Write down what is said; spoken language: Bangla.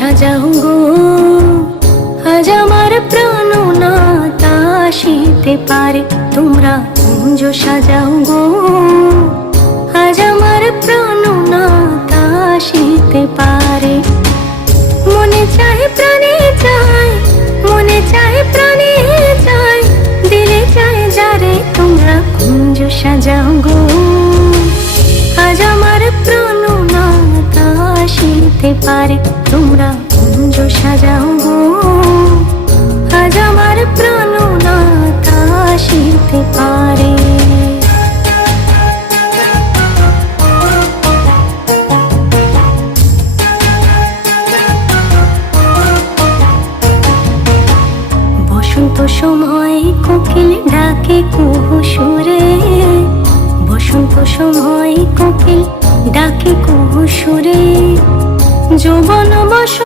সাজাও গো, আজ আমার প্রাণনাথ আসিতে পারে। তোমরা কুঞ্জ সাজাও গো, আজ আমার প্রাণনাথ আসিতে পারে। মনে চায় প্রাণে চায়, মনে চায় প্রাণে চায়, দিলে চায় যারে। তোমরা কুঞ্জ সাজাও গো, আজ আমার প্রাণনাথ আসিতে পারে। তোমরা কুঞ্জ সাজাও গো, আজ আমার প্রাণনাথ আসিতে পারে। বসন্ত সময় কোকিল ডাকে কুহু সুরে, বসন্ত সময় কোকিল ডাকে কুহু সুরে। যৌবন বস